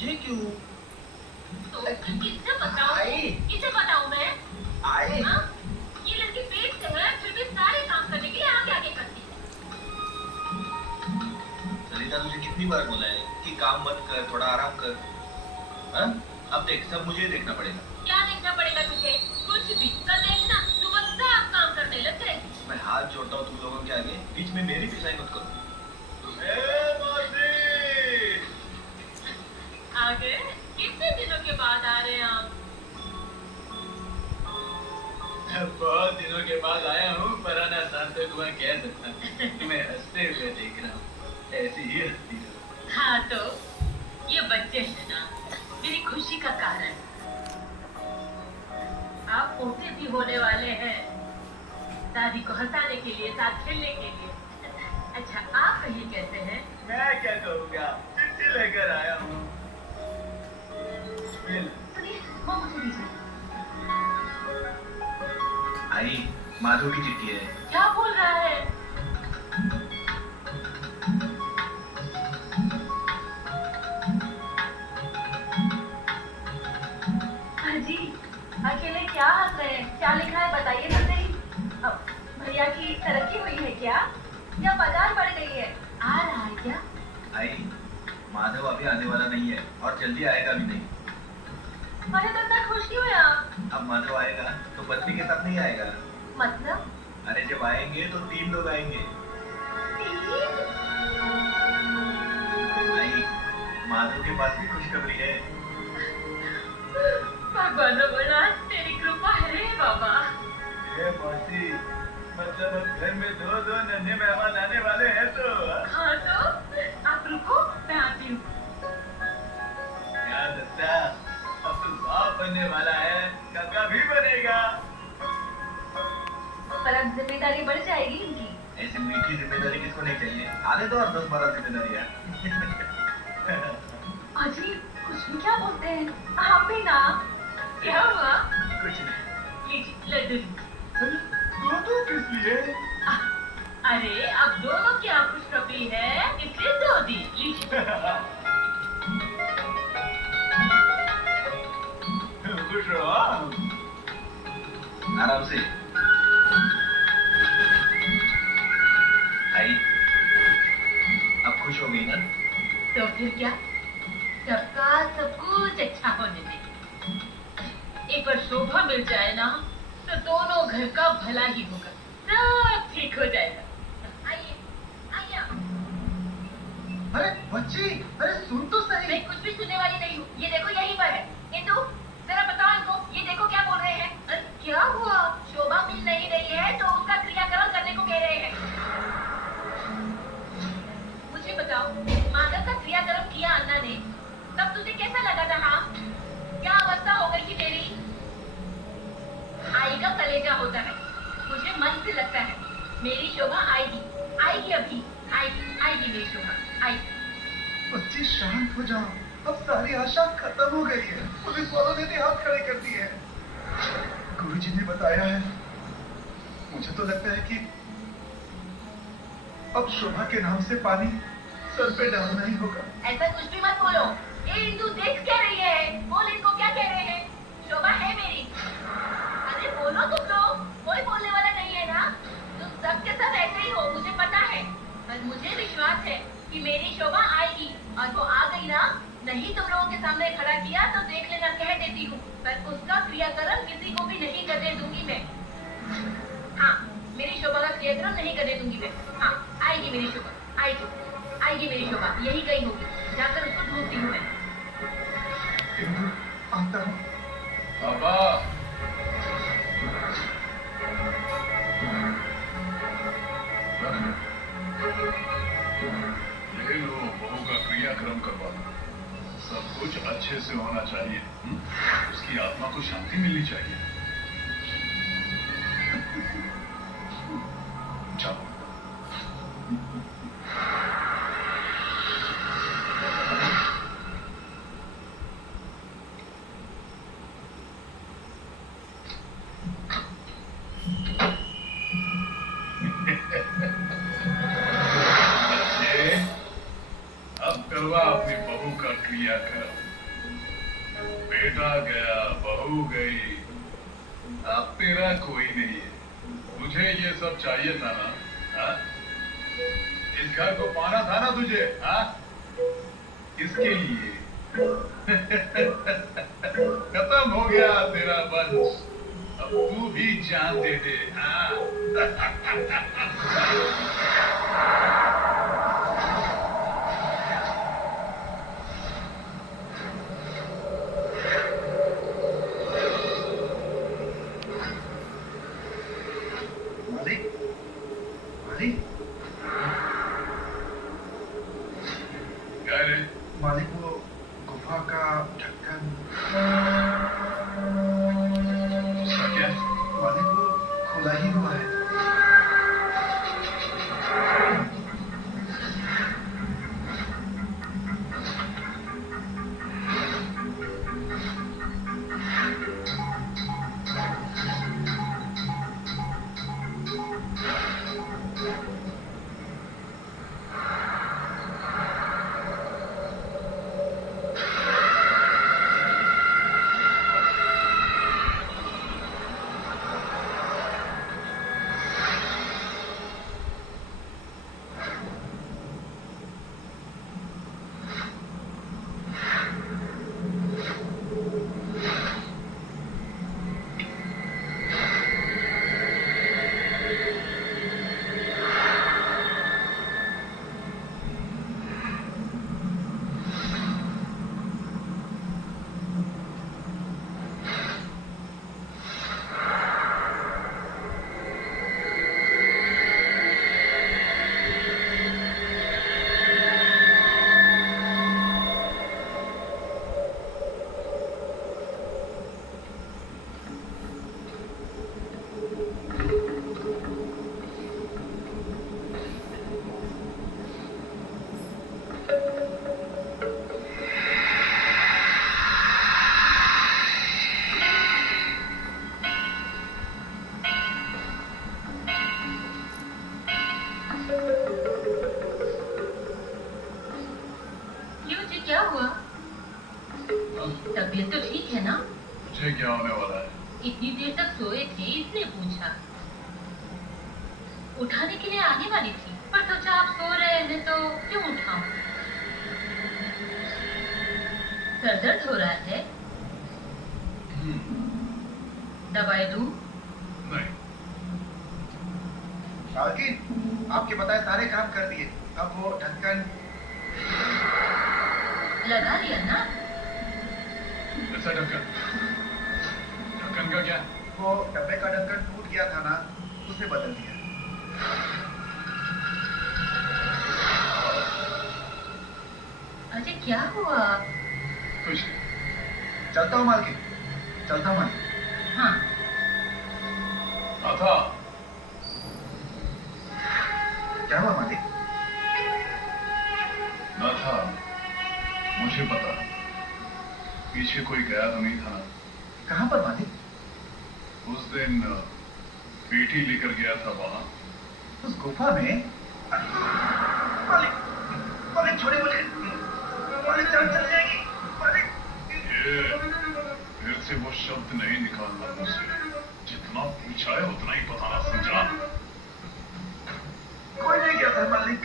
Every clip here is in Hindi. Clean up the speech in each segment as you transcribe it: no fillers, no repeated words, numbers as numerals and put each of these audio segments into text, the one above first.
मुझे क्यों? तो किससे बताऊं? आई। किसे बताऊं मैं? आई। हाँ? ये लड़की पेट से है, फिर भी सारे काम करने के लिए आगे आगे करती है। सरिता तुझे कितनी बार बोला है कि काम मत कर, थोड़ा आराम कर। हाँ? अब देख, सब मुझे देखना पड़ेगा। क्या देखना पड़ेगा तुझे? कुछ भी। कल देखना, सुबह सब काम करने लग जाएगी। मैं हाथ जोड़ता हूँ तुम लोगों के आगे, बीच में मेरी पिसाई मत करो। आ गए? कितने दिनों के बाद आ रहे हैं आप? बहुत दिनों के बाद आया हूँ, पुराना साल तो तुम्हें कह सकता। तुम्हें हंसते हुए देख रहा हूँ, ऐसी ही हंसती रहो। हाँ तो ये बच्चे हैं ना, मेरी खुशी का कारण। आप पोते भी होने वाले हैं, दादी को हंसाने के लिए, साथ खेलने के लिए। अच्छा, आप कहिए कैसे हैं? मैं क्या कहूँगा, चिट्ठी लेकर आया हूँ। सुनिए, वो मुझे दीजिए। आई, माधव की चिट्ठी है। क्या बोल रहा है? जी, अकेले क्या हंस रहे हैं? क्या लिखा है बताइए तो सही। अब भैया की तरक्की हुई है क्या, या पगार बढ़ गई है? आ रहा है क्या? आई, माधव अभी आने वाला नहीं है और जल्दी आएगा भी नहीं। अरे तब तक खुश क्यों हैं आप? अब माधव आएगा तो पत्नी के साथ नहीं आएगा। मतलब? अरे जब आएंगे तो 3 लोग आएंगे। आई, माधव के पास भी खुशखबरी है। भगवान बोला तेरी कृपा है रे बाबा। ये मौसी, मतलब अब घर में 2-2 नन्हे मेहमान आने वाले हैं तो? हाँ तो आप रुको, मैं आती हूँ। यार दत्ता, अब तू बाप बनने वाला है, काका भी बनेगा। पर अब जिम्मेदारी बढ़ जाएगी इनकी। ऐसी मीठी जिम्मेदारी किसको नहीं चाहिए? आने दो और 10-12 जिम्मेदारियां। अजी, कुछ भी क्या बोलते हैं आप भी ना? क्या हुआ? कुछ नहीं। लीजिए लड्डू लीजिए। दो किस लिए? अरे अब दोनों की आप खुशखबरी है, इसलिए 2 दी। लीजिए। खुश रहो। आराम से। आई, अब खुश हो गई ना? तो फिर क्या, सबका सब कुछ अच्छा होने दे। एक बार शोभा मिल जाए ना, तो दोनों घर का भला ही होगा, सब ठीक हो जाएगा। आइए आइए आप। अरे बच्ची, अरे सुन तो सही। मैं कुछ भी सुनने वाली नहीं हूँ, ये देखो यहीं पर है। इंदु, जरा बताओ इनको, ये देखो क्या बोल रहे हैं। अरे क्या हुआ? शोभा मिल नहीं रही है तो उसका क्रियाकरण करने को कह रहे हैं। मुझे बताओ, माधव का क्रियाकरण किया अन्ना ने, तब तुझे कैसा लगा था? हाँ, क्या अवस्था हो गई थी तेरी? आई का कलेजा होता है, मुझे मन से लगता है मेरी शोभा आएगी, आएगी अभी, आएगी आएगी मेरी शोभा आएगी। बच्ची शांत हो जाओ, अब सारी आशा खत्म हो गई है। पुलिस वालों ने हाथ खड़े कर दिए हैं। गुरुजी ने बताया है, मुझे तो लगता है कि अब शोभा के नाम से पानी सर पे डालना ही होगा। ऐसा कुछ भी मत बोलो। ए इंदु, देख क्या रही है? बोल इनको क्या कह रहे हैं? शोभा है मेरी। अरे बोलो तुम लोग, कोई बोलने वाला नहीं है ना? तुम सब के सब ऐसे ही हो, मुझे पता है। पर मुझे विश्वास है कि मेरी शोभा आएगी, और वो आ गई ना, नहीं तुम लोगों के सामने खड़ा किया तो देख लेना, कह देती हूँ, पर उसका क्रियाकरण किसी को भी नहीं करने दूंगी मैं। हाँ, मेरी शोभा का क्रियाकरण नहीं करने दूंगी मैं। हाँ, आएगी मेरी शोभा, आएगी आएगी मेरी शोभा, यही कहीं होगी, जाकर उसको ढूंढती हूँ मैं। इंदु, आता हूँ। पापा, ले लो, बहू का क्रियाक्रम करवा दो। सब कुछ अच्छे से होना चाहिए। उसकी आत्मा को शांति मिलनी चाहिए। जाओ। अब करवा अपनी बहू का क्रियाक्रम। बेटा गया, बहू गई, अब तेरा कोई नहीं है। तुझे ये सब चाहिए था ना? हाँ? इस घर को पाना था ना तुझे? हाँ? इसके लिए खत्म हो गया तेरा वंश। अब तू भी जान दे दे। हाँ? मालिक, मालिक, क्या रे? मालिक, वो गुफा का ढक्कन। उसका क्या? मालिक, वो खुला ही हुआ है। क्यों जी, क्या हुआ? तबीयत तो ठीक है ना? मुझे क्या होने वाला है? इतनी देर तक सोए थे इसलिए पूछा। उठाने के लिए आने वाली थी पर सोचा आप सो रहे हैं तो क्यों उठाऊं? सर दर्द हो रहा है? दवाई दूं? नहीं। मालकिन, आपके बताए सारे काम कर दिए। अब वो ढक्कन। लगा लिया ना? ऐसा ढक्कन? ढक्कन का क्या? वो डब्बे का ढक्कन टूट गया था ना, उसे बदल दिया। अजय क्या हुआ? कुछ नहीं। चलता हूँ मालकिन, चलता हूँ मालकिन। हाँ, नाथा, क्या हुआ मालिक? नाथा, मुझे पता पीछे कोई गया तो नहीं था ना? कहाँ पर मालिक? उस दिन बेटी लेकर गया था वहां। उस गुफा में? मालिक, मालिक छोड़े मुझे। मालिक जान चली जाएगी। मालिक। ये फिर से वो शब्द नहीं निकालना मुझसे। जितना पूछा है उतना ही बताना, समझा? कोई नहीं गया था मालिक।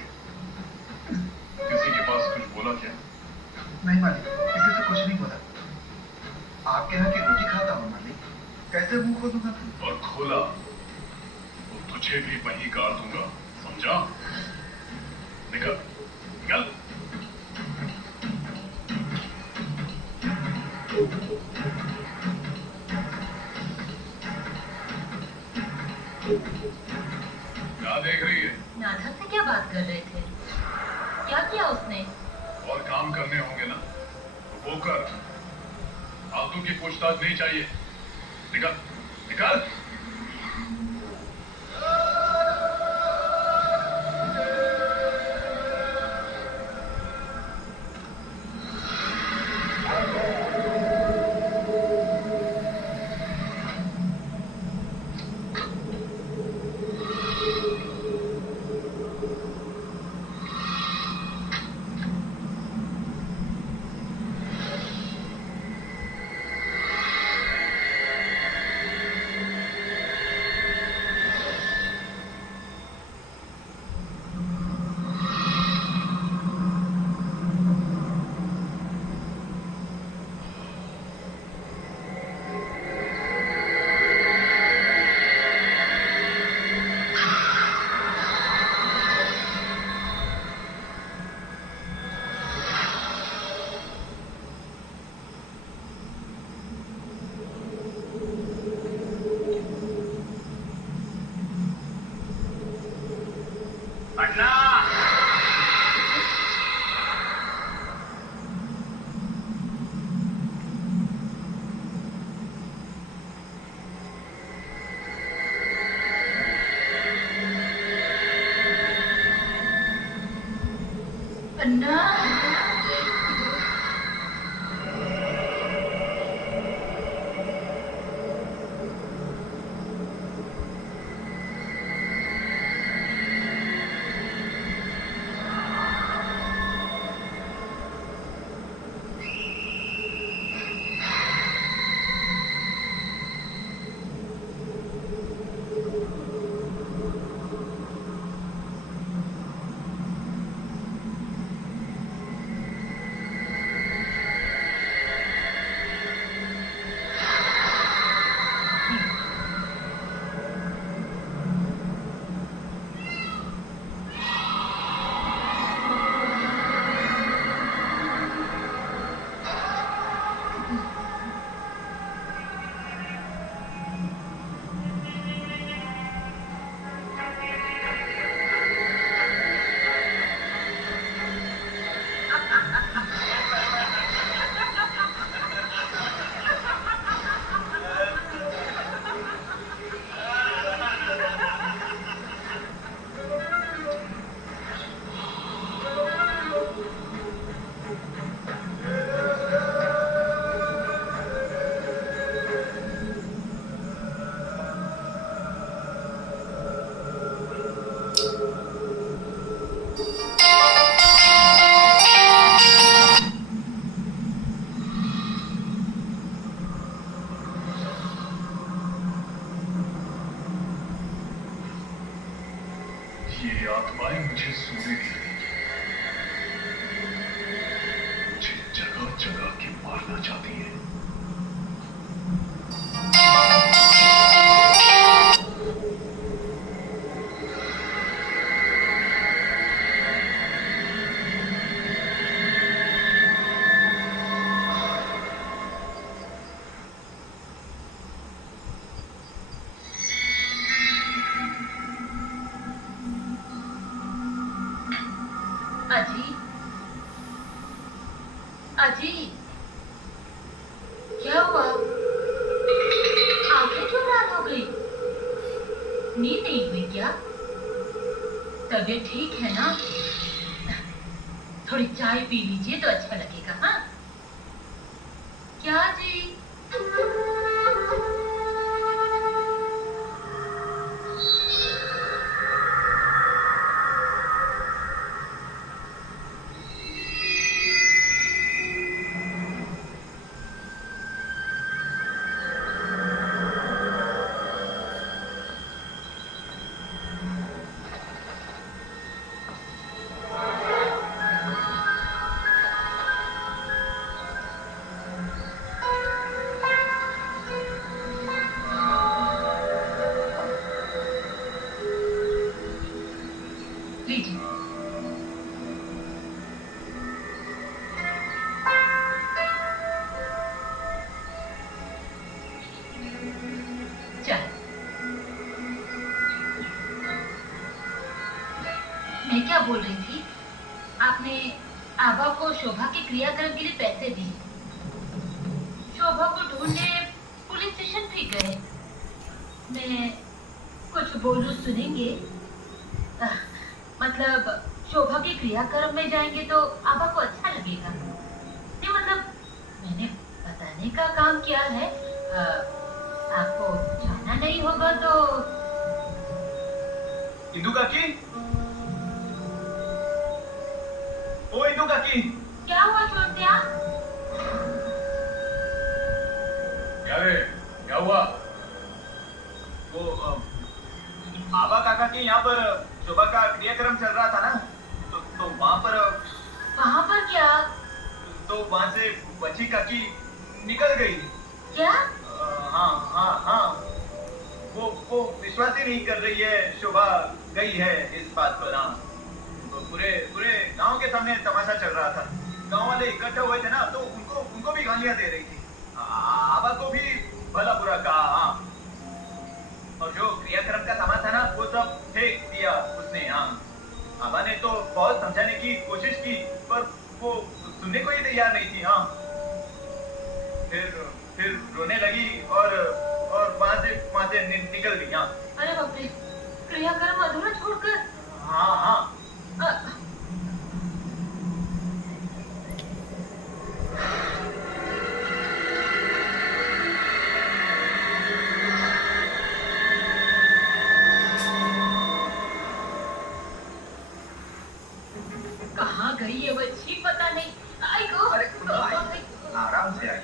किसी के पास कुछ बोला क्या? नहीं मालिक, किसी से कुछ नहीं बोला। आपके यहाँ की रोटी खाता हूँ मालिक, कैसे मुंह खोलूंगा? और खोला तो तुझे भी वहीं गाड़ दूंगा, समझा? निकल, निकल। क्या देख रही है? नाथा से क्या बात कर रहे थे? क्या किया उसने? और काम करने होंगे ना, तो वो कर। फालतू की पूछताछ नहीं चाहिए। निकल, निकल। ये आत्माएं मुझे सोने नहीं देंगी। मुझे जगह जगह के मारना चाहती है। अजी, अजी, क्या हुआ? आंखें क्यों लाल हो गई? नींद नहीं हुई क्या? तबीयत ठीक है ना? थोड़ी चाय पी लीजिए तो अच्छा लगेगा। हाँ, क्या जी? लीजिए। चाय। मैं क्या बोल रही थी? आपने आबा को शोभा के क्रियाक्रम के लिए पैसे दिए। शोभा को ढूंढने पुलिस स्टेशन भी गए। मैं कुछ बोलूं सुनेंगे? मतलब शोभा के क्रियाक्रम में जाएंगे तो आबा को अच्छा लगेगा। नहीं मतलब मैंने बताने का काम किया है। आपको जाना नहीं होगा तो। इंदु काकी, ओ इंदु काकी, क्या हुआ चोटिया? क्या रे, क्या हुआ? वो आबा काका के यहाँ पर शोभा का क्रियाक्रम चल रहा था ना, तो वहाँ पर क्या? तो वहाँ से बच्ची काकी निकल गई। क्या? हाँ हाँ हाँ, वो विश्वास ही नहीं कर रही है शोभा गई है इस बात पर। हाँ, तो पूरे गांव के सामने तमाशा चल रहा था। गांव वाले इकट्ठे हुए थे ना, तो उनको भी गालियां दे रही थी। आबा को भी भला बुरा कहा। हाँ, और जो क्रियाक्रम का सामान था ना, वो सब फेंक दिया उसने। हाँ, आबा ने तो बहुत समझाने की कोशिश की, पर वो सुनने को ही तैयार नहीं थी। हाँ, फिर रोने लगी और वहां से निकल गई। हाँ। अरे बाप रे, क्रियाक्रम अधूरा छोड़कर। हाँ हाँ। कहाँ गई है बच्ची पता नहीं। आई गो। अरे आराम से आई।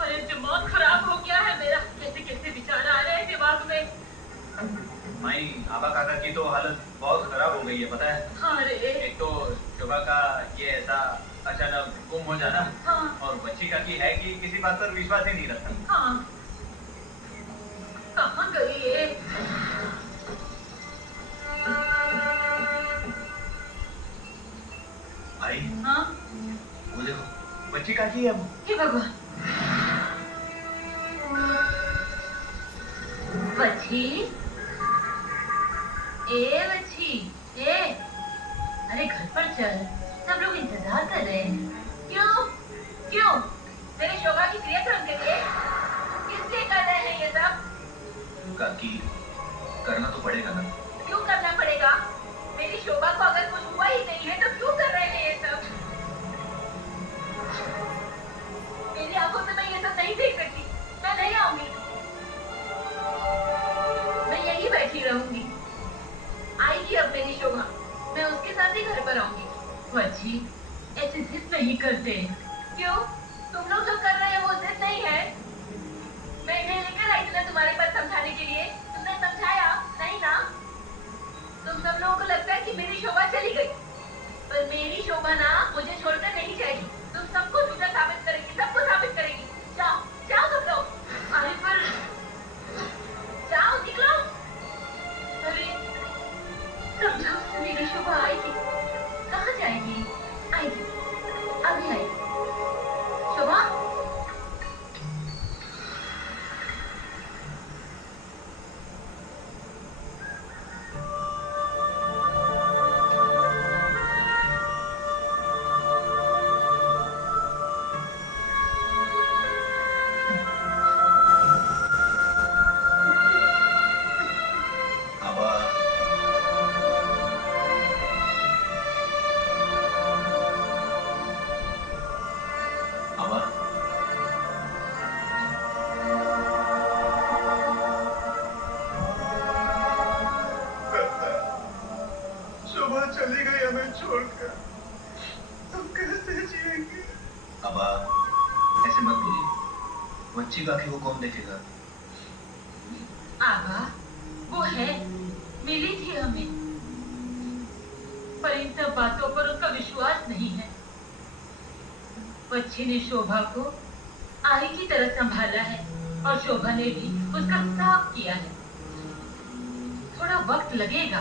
अरे दिमाग खराब हो गया है मेरा। कैसे कैसे विचार आ रहे हैं दिमाग में। माई, आबा काका की तो हालत बहुत खराब हो गई है, पता है। हाँ रे। एक तो शोभा का ये ऐसा अचानक गुम हो जाना। हाँ। और बच्ची का की है कि किसी बात पर विश्वास ही नहीं रखता। हाँ, कहाँ गई है? भाई, हाँ, वो देखो बच्ची का की है। हे भगवान। बच्ची, ए बच्ची, ए, अरे घर पर चल, सब लोग इंतजार कर रहे हैं। क्यों? मेरे शोभा की क्रियाक्रम के लिए? किस लिए कर रहे हैं ये सब? काकी, करना तो पड़ेगा ना। क्यों करना पड़ेगा? मेरी शोभा को अगर कुछ हुआ ही नहीं है तो क्यों कर रहे हैं ये सब? मेरी आंखों से मैं ये सब नहीं देख सकती। मैं नहीं आऊंगी। मैं यहीं बैठी रहूंगी। आएगी अब मेरी शोभा, मैं उसके साथ ही घर पर आऊंगी। बच्ची, ऐसे जिद नहीं करते। क्यों? तुम लोग जो कर रहे हैं वो जिद नहीं है। मैं इन्हें लेकर आई थी ना तुम्हारे पास समझाने के लिए। तुमने समझाया नहीं ना? ऐसे मत बोलिए। बच्ची का आखिर वो कौन देखेगा? आबा, वो है, मिली थी हमें, पर इन सब बातों पर उसका विश्वास नहीं है। बच्ची ने शोभा को आई की तरह संभाला है और शोभा ने भी उसका साफ किया है। थोड़ा वक्त लगेगा,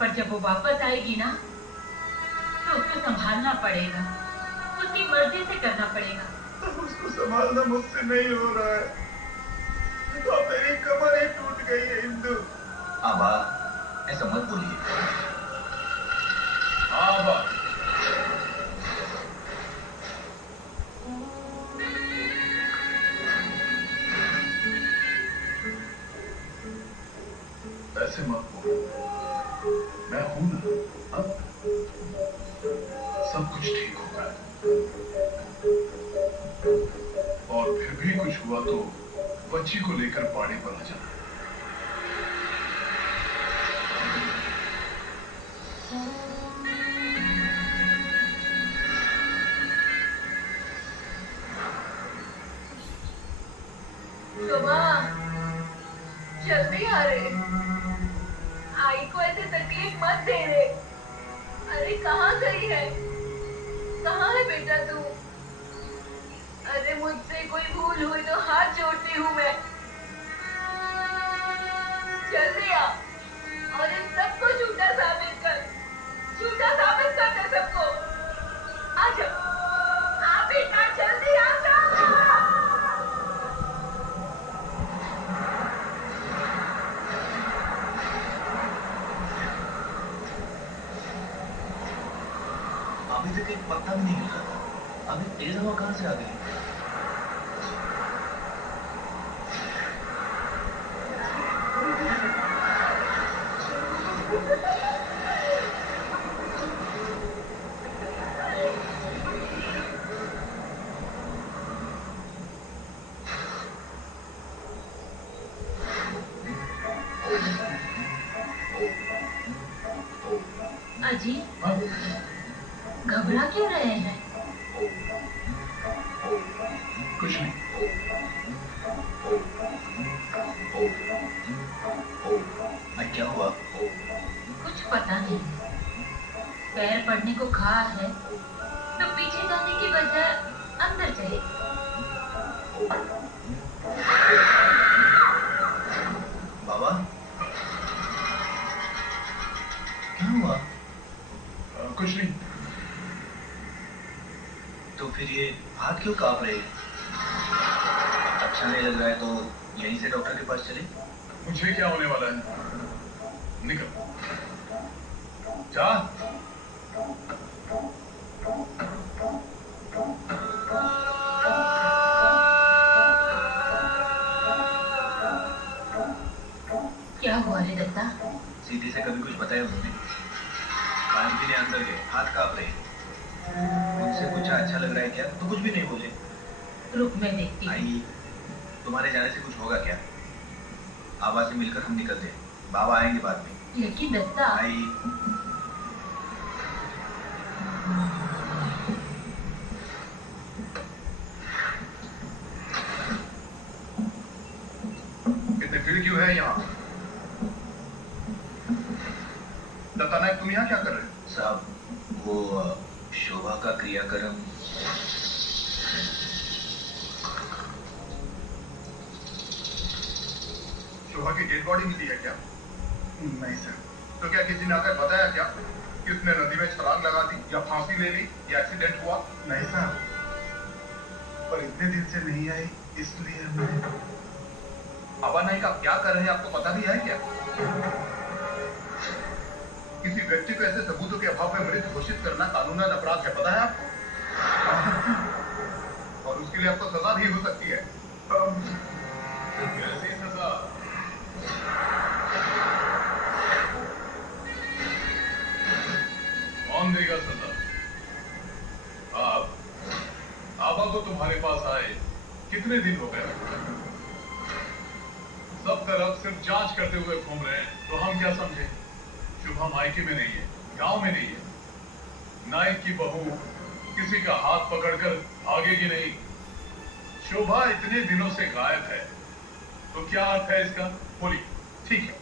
पर जब वो वापस आएगी ना, तो उसको संभालना पड़ेगा, उसकी मर्जी से करना पड़ेगा। अब उसको संभालना मुझसे नहीं हो रहा है। तो मेरी कमर ही टूट गई है इंदु। आबा, ऐसा मत बोलिए। आबा, ऐसे मत बोलो, मैं हूं ना। अब सब कुछ ठीक होगा। और फिर भी कुछ हुआ तो बच्ची को लेकर पहाड़ी पर आ जाना। शोभा, जल्दी आ रे। आई को ऐसे तकलीफ मत दे रे। अरे कहाँ गई है? कहाँ है बेटा तू? अरे मुझसे कोई भूल हुई तो हाथ जोड़ती हूँ मैं। जल्दी आ और इन सबको झूठा साबित कर। झूठा साबित कर दे सबको। आ जा, आ बेटा, जल्दी आ जा। अभी तक एक पत्ता भी नहीं हिल रहा था। अभी तेज हवा कहाँ से आ गई? अजी, घबरा क्यों रहे हैं? कुछ नहीं। क्या हुआ? कुछ पता नहीं। पैर पड़ने को कहा है तो पीछे जाने की बजाय अंदर चले। बाबा, क्या हुआ? कुछ नहीं। तो फिर ये हाथ क्यों कांप रहे? अच्छा नहीं लग रहा है तो यहीं से डॉक्टर के पास चले। मुझे क्या होने वाला है? निकल जा। क्या हुआ रे दत्ता? सीधी से कभी कुछ बताया उन्होंने? कान भी नहीं अंदर गए, हाथ कांप रहे। उनसे पूछा अच्छा लग रहा है क्या, तो कुछ भी नहीं बोले। रुक, मैं देखती हूँ। आई, तुम्हारे जाने से कुछ होगा क्या? आबा से मिलकर हम निकलते हैं, बाबा आएंगे बाद में। लेकिन दत्ता, आई, इतनी भीड़ क्यों है यहाँ? दत्ता नायक, तुम यहाँ क्या कर रहे हो? साहब, वो शोभा का क्रियाक्रम। शोभा की डेड बॉडी मिली है क्या? नहीं सर। तो क्या किसी ने आकर बताया क्या कि उसने नदी में छलांग लगा दी या फांसी ले ली या एक्सीडेंट हुआ? नहीं साहब, पर इतने दिन से नहीं आई इसलिए हमने। आबा नायक, आप क्या कर रहे हैं आपको पता भी है क्या? किसी व्यक्ति को ऐसे सबूतों के अभाव में मृत घोषित करना कानूनन अपराध है, पता है आपको? और उसके लिए आपको सजा भी हो सकती है। कैसी सजा? कौन देगा सजा? आप आबा को तुम्हारे पास आए कितने दिन हो गए? सब तरफ सिर्फ जांच करते हुए घूम रहे हैं, तो हम क्या समझे? शुभम मायके में नहीं है, गांव में नहीं है। नायक की बहू किसी का हाथ पकड़कर भागेगी नहीं, शोभा इतने दिनों से गायब है, तो क्या अर्थ है इसका? बोलिए। ठीक है,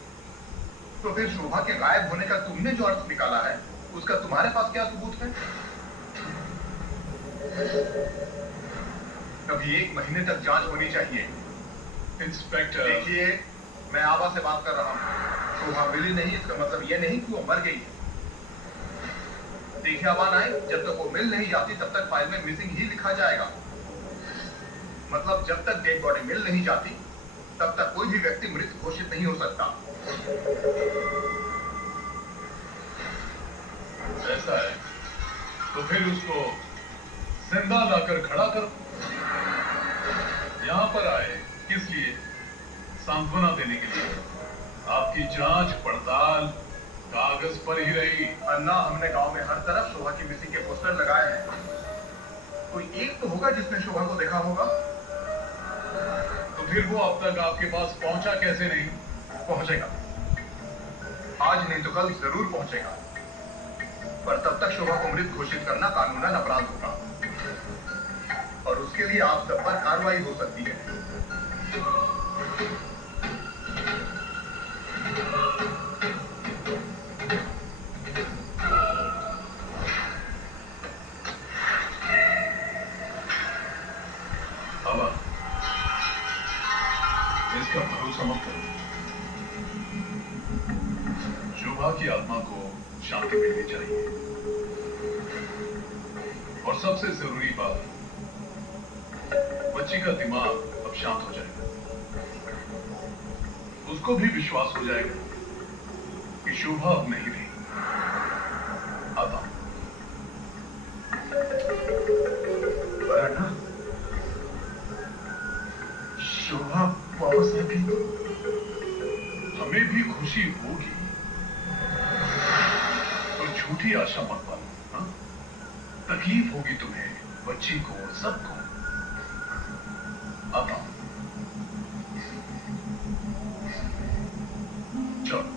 तो फिर शोभा के गायब होने का तुमने जो अर्थ निकाला है, उसका तुम्हारे पास क्या सबूत है? अभी 1 महीने तक जांच होनी चाहिए। इंस्पेक्टर, देखिए, मैं आबा से बात कर रहा हूँ। शोभा मिली नहीं, इसका मतलब यह नहीं कि वो मर गई है। देखिए आबा नायक, जब तक वो मिल नहीं जाती तब तक फाइल में मिसिंग ही लिखा जाएगा। मतलब जब तक डेड बॉडी मिल नहीं जाती तब तक कोई भी व्यक्ति मृत घोषित नहीं हो सकता। ऐसा है तो फिर उसको जिंदा लाकर खड़ा करो। यहाँ पर आए किस लिए? सांत्वना देने के लिए। आपकी जांच पड़ताल कागज पर ही रही। अन्ना, हमने गांव में हर तरफ शोभा की मिसिंग के पोस्टर लगाए हैं। कोई एक तो होगा जिसने शोभा को देखा होगा। तो फिर वो अब तक आपके पास पहुंचा कैसे नहीं? पहुंचेगा, आज नहीं तो कल जरूर पहुंचेगा, पर तब तक शोभा को मृत घोषित करना कानूनन अपराध होगा और उसके लिए आप सब पर कार्रवाई हो सकती है। बाबा, इसका भरोसा मत करो। शोभा की आत्मा को शांति मिलनी चाहिए। और सबसे जरूरी बात, बच्ची का दिमाग अब शांत हो जाएगा। उसको भी विश्वास हो जाएगा कि शोभा अब नहीं रही। आता हूं। पर अन्ना, शोभा वापस आ गई तो हमें भी खुशी होगी, तो झूठी आशा मत पालो। हाँ? तकलीफ होगी तुम्हें, बच्ची को, सबको। आता हूं। चलो।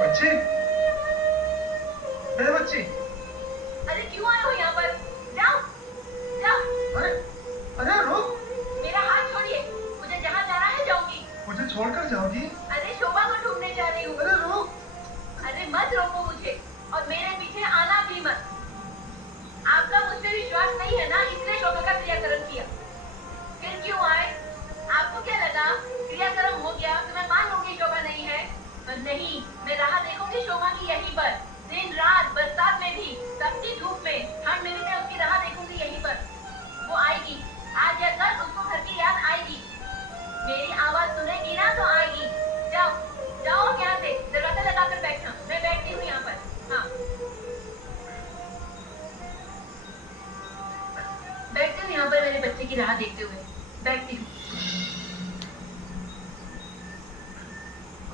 बच्ची, अरे बच्ची, अरे क्यों आए हो यहाँ पर? जाओ जाओ, अरे अरे रुक, मेरा हाथ छोड़िए। मुझे जहाँ जाना है जाऊंगी। मुझे छोड़कर जाओगी? अरे शोभा को ढूंढने जा रही हूँ। अरे रुक, अरे मत रोको मुझे, और मेरे पीछे आना भी मत। आपका मुझ पे विश्वास नहीं है ना, इसलिए शोभा का क्रियाकर्म किया। फिर क्यों आए? आपको क्या लगा क्रियाकर्म हो गया तो मैं मान लूंगी शोभा नहीं है? पर नहीं, मैं राह देखूंगी शोभा की यहीं पर। दिन रात, बरसात में भी, तपती धूप में, ठंड में भी मैं उसकी राह देखूंगी यहीं पर। वो आएगी, आज या कल उसको घर की याद आएगी। मेरी आवाज सुनेगी ना तो आएगी। जाओ जाओ यहाँ से, दरवाजा लगाकर बैठना। मैं बैठती हूँ यहाँ पर। हाँ, बैठती हूँ यहाँ पर मेरे बच्चे की राह देखते हुए। बैठती हूँ।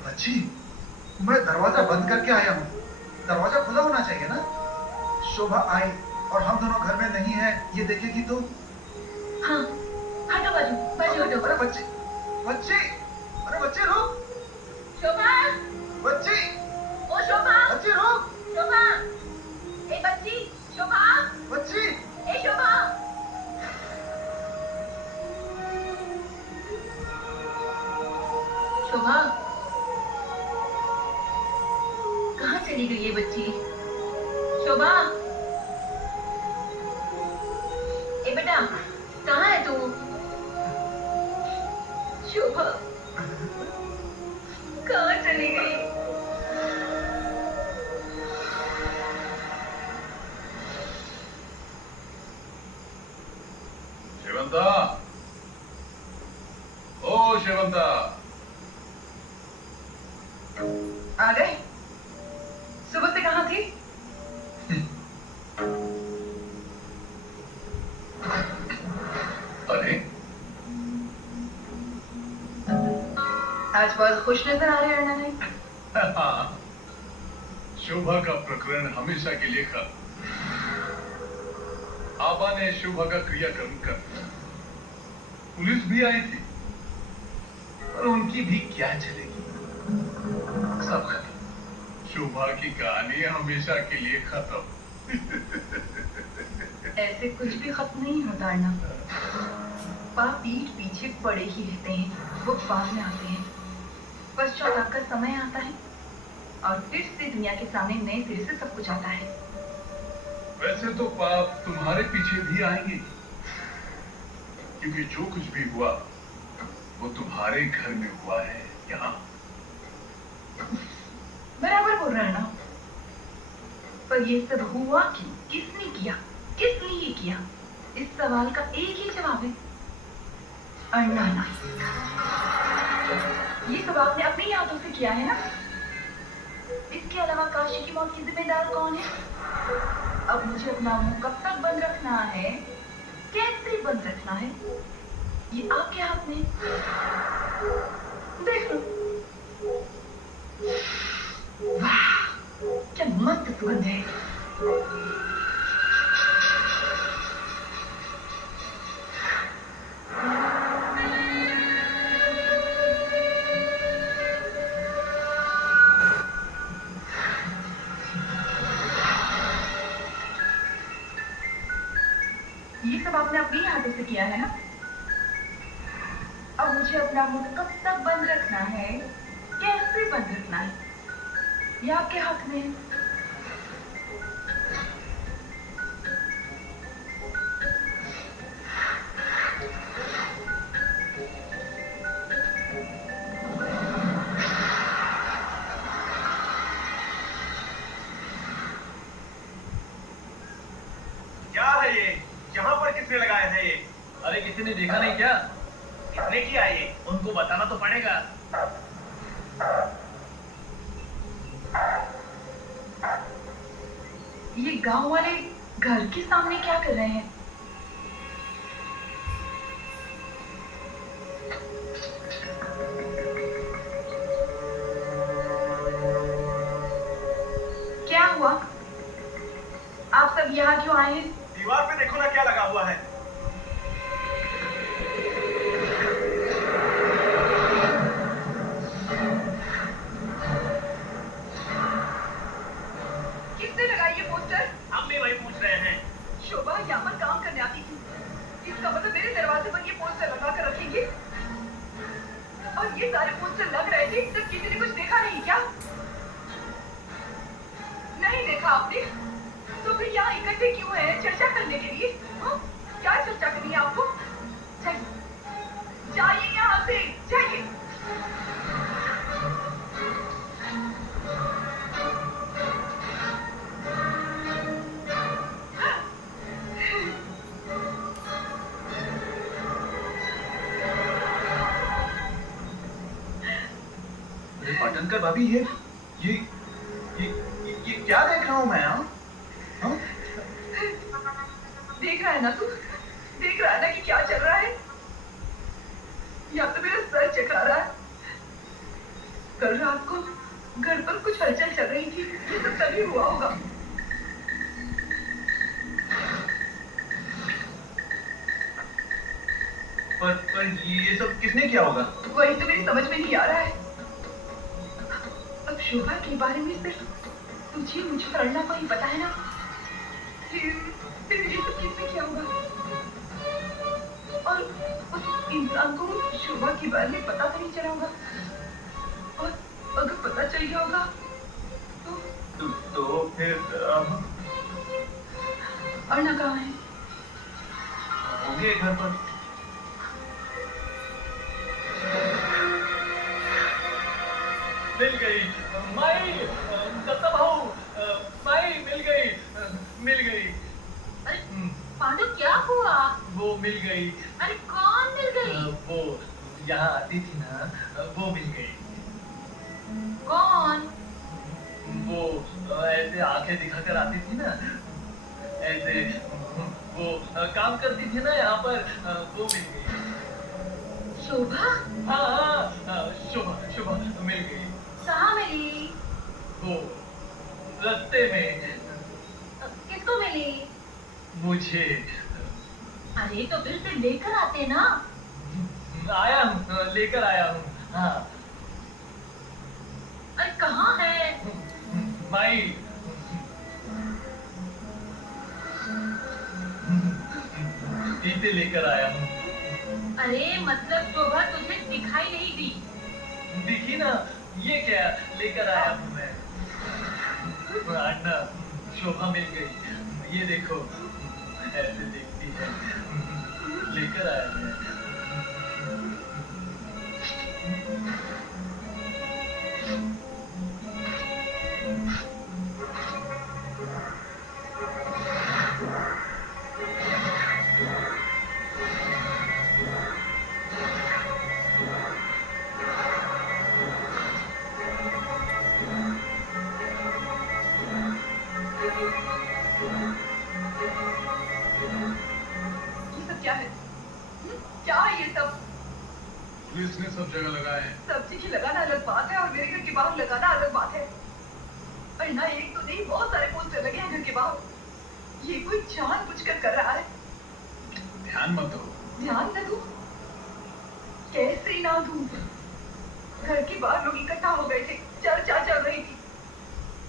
बच्ची, मैं दरवाजा बंद करके आया हूँ। दरवाजा खुला होना चाहिए ना। शोभा आई और हम दोनों घर में नहीं है, ये देखेगी तो। हाँ, हटो बाजू, बाजू हटो। अरे बच्ची, बच्ची, अरे बच्ची रुक, शोभा, बच्ची, ओ शोभा, बच्ची रुक, शोभा, ए बच्ची, शोभा, बच्ची, ए शोभा। शोभा, कहाँ चली गई ये बच्ची? शोभा, ए बेटा, कहाँ है तू? शोभा, कहाँ चली गई? शेवंता, ओ शेवंता, आ गए? सुबह से कहाँ थी? अरे आज बहुत खुश नजर आ रहे हैं अन्ना। हाँ, शोभा का प्रकरण हमेशा के लिए खत्म। बाबा ने शुभ का क्रियाक्रम कर दिया। पुलिस भी आई थी, और उनकी भी क्या चलेगी, सब खत्म। शोभा की कहानी हमेशा के लिए खत्म। ऐसे कुछ भी खत्म नहीं होता अर्नब। पाप पीठ पीछे पड़े ही रहते हैं, वो बाद में आते हैं। पश्चाताप का समय आता है और फिर से दुनिया के सामने नए सिरे से सब कुछ आता है। वैसे तो पाप तुम्हारे पीछे भी आएंगे, क्योंकि जो कुछ भी हुआ वो तुम्हारे घर में हुआ है। यहाँ बराबर बोल रहा है ना, पर ये सब हुआ क्यों, किसने किया, किस लिए किया, इस सवाल का एक ही जवाब है, अर्नब। ये सब आपने अपने ही हाथों से किया है ना। इसके अलावा काशी की मौत की जिम्मेदार कौन है? अब मुझे अपना मुंह कब तक बंद रखना है, कैसे बंद रखना है, ये आपके हाथ में। देख लो, वाह क्या मस्त सुगंध है। ये सब आपने अपने ही हाथों से किया है ना। अब मुझे अपना मुंह कब तक बंद रखना है, कैसे बंद रखना है, ये आपके हाथ में है। क्या है ये, यहाँ पर किसने लगाया है ये? अरे किसी ने देखा नहीं क्या? किसने किया ये? उनको बताना तो पड़ेगा। ये गांव वाले घर के सामने क्या कर रहे हैं? क्या हुआ? आप सब यहाँ क्यों आए हैं? दीवार पे देखो ना क्या लगा हुआ है। किसने लगाई ये पोस्टर? हम भी वही पूछ रहे हैं। शोभा यहाँ पर काम करने आती थी, इसका मतलब मेरे दरवाजे पर ये पोस्टर लगा कर रखेंगे। और ये सारे पोस्टर लग रहे थे जब किसी ने कुछ देखा नहीं क्या? नहीं देखा आपने? तो फिर यहाँ इकट्ठे क्यों हैं? चर्चा करने के लिए? हाँ? क्या चर्चा करनी है आपको? जाइए यहाँ से, जाइए। पाटनकर भाभी, ये क्या देख रहा हूँ मैं? हाँ? देख रहा है ना तू? देख रहा है ना कि क्या चल रहा है? यहाँ तो मेरा सर चकरा रहा है। कल रात को घर पर कुछ हलचल चल रही थी, ये सब तभी हुआ होगा। पर ये सब किसने किया होगा? वही तो मेरी समझ में नहीं आ रहा है। अब शोभा के बारे में सिर्फ तुझे मुझे और अर्णा को ही पता है ना। फिर ये सब किसने किया होगा? और उस इंसान को शोभा के बारे में पता तो नहीं चला होगा। और अगर पता चल गया होगा तो फिर अर्णा कहाँ है? होंगे घर पर। मिल गई माई, दत्ता भाऊ, माई मिल गई, मिल गई। अरे पांडु क्या हुआ? वो मिल गई। अरे कौन मिल गई? वो यहाँ आती थी ना, वो मिल गई। कौन? वो ऐसे आंखें दिखाकर आती थी ना, ऐसे वो काम करती थी ना यहाँ पर, वो मिल गई। शोभा? हाँ, शोभा शोभा मिल गई। कहाँ मिली? वो रास्ते में। किसको मिली? मुझे अरे तो फिर से लेकर आते ना। आया हूँ, लेकर आया हूँ। हाँ अरे कहाँ है? माई, पीते लेकर आया हूँ। अरे मतलब शोभा तुझे दिखाई नहीं दी? दिखी ना, ये क्या लेकर आया हूँ मैं। अन्ना, शोभा मिल गई, ये देखो ऐसे दिखती है, लेकर आया मैं। ये सब क्या है? क्या है ये सब? पुलिस ने सब जगह लगाए हैं। सब जगह लगाना अलग बात है और मेरे घर के बाहर लगाना अलग बात है। और ना एक तो नहीं, बहुत सारे पोस्टर लगे हैं घर के बाहर। ये कोई जानबूझकर कर रहा है। ध्यान मत दो। ध्यान न दूं? कैसे ना दूं? घर के बाहर लोग इकट्ठा हो गए थे, चर्चा चल रही थी।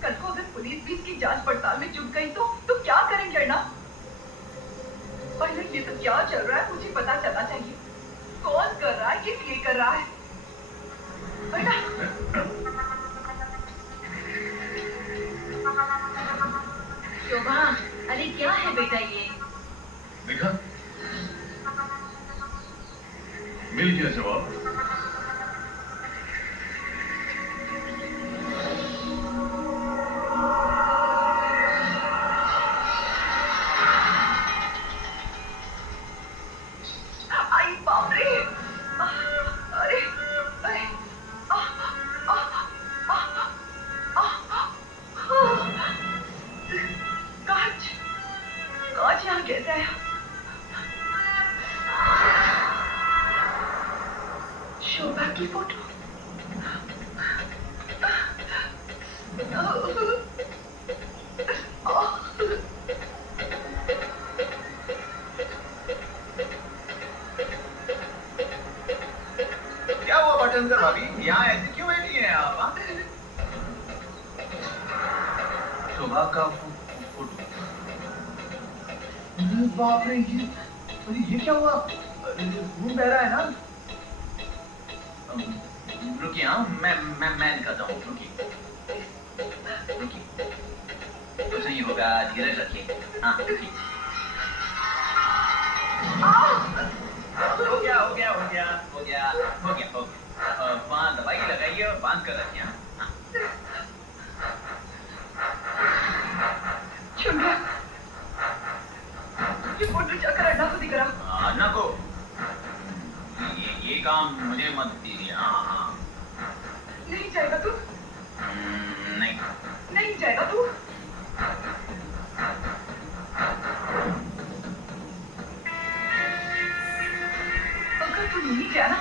कल को अगर पुलिस भी इसकी जांच पड़ताल में जुट गई तो क्या करेंगे ना? पहले ये सब क्या चल रहा है मुझे पता चलना चाहिए। कौन कर रहा है, किस लिए कर रहा है? अन्ना! शोभा, अरे क्या है बेटा ये? देखा, मिल गया जवाब। आई बाप रे! अरे अरे कांच कांच यहाँ कैसे आया? शोभा की फोटो। क्या हुआ बटनकर भाभी, यहाँ ऐसे क्यों बैठी हैं आप? हाँ? शोभा का फोटो। बाप रे, ये क्या हुआ? खून बह रहा है ना? रुकिए, हाँ मैं निकलता हूँ। रुकिए, कुछ नहीं होगा, धीरज रखिए। हाँ रुकिए। हो गया। वहाँ दवाई लगाइए और बांध कर रखिए। हाँ चुंडिया, ये फोटो जाकर अन्ना को दिख रहा। अन्ना को ये काम मुझे मत दीजिए। हाँ नहीं जाएगा तू? नहीं नहीं जाएगा तू? अगर तू नहीं गया ना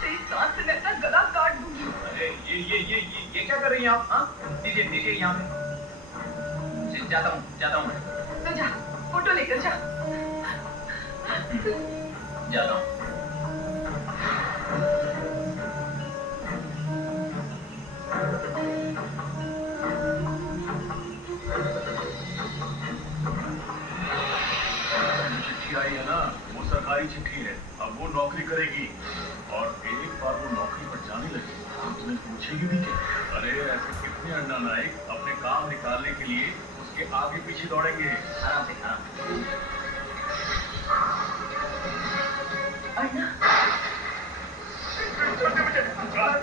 तो इस सांस से मैं अपना गला काट दूंगी। अरे ये क्या कर रही हैं आप? हाँ दीजिए यहाँ पे। जाता हूँ। तो जा, फोटो लेकर जा। जाता हूँ। चिट्ठी आई है ना, वो सरकारी चिट्ठी है। अब वो नौकरी करेगी और एक बार वो नौकरी पर जाने लगी तो तुम्हें पूछेगी भी क्या? अरे ऐसे कितने अन्ना नायक अपने काम निकालने के लिए उसके आगे पीछे दौड़ेंगे। आराम से। अन्ना, चल,